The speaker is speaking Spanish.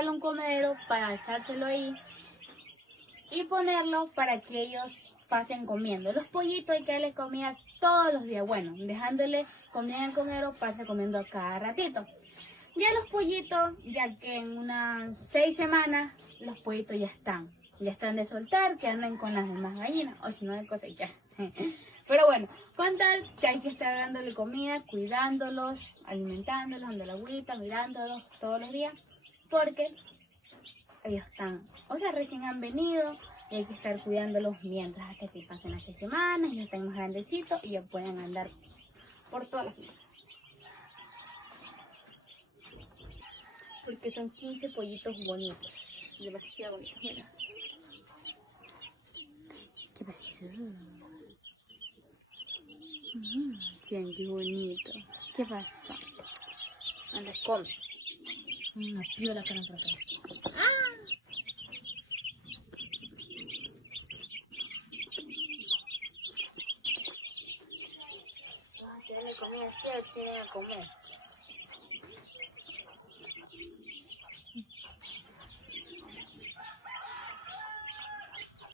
comprarle un comedero para alzárselo ahí y ponerlo para que ellos pasen comiendo. Los pollitos hay que darles comida todos los días, bueno, dejándole comida en el comedero, pase comiendo a cada ratito. Ya los pollitos, ya que en unas 6 semanas, los pollitos ya están de soltar, que anden con las demás gallinas, o si no de cosechar. Pero bueno, con tal que hay que estar dándole comida, cuidándolos, alimentándolos, dando la agüita, mirándolos todos los días, porque ellos recién han venido y hay que estar cuidándolos mientras hasta que pasen las 6 semanas, ya están más grandecitos y ya pueden andar por todas las fincas. Porque son 15 pollitos bonitos, demasiado bonitos, mira. ¿Qué pasó? Miren qué bonito. ¿Qué pasó? Anda, come. Una piola para por acá. ¡Ah! Tiene comida así, a ver si vienen a comer.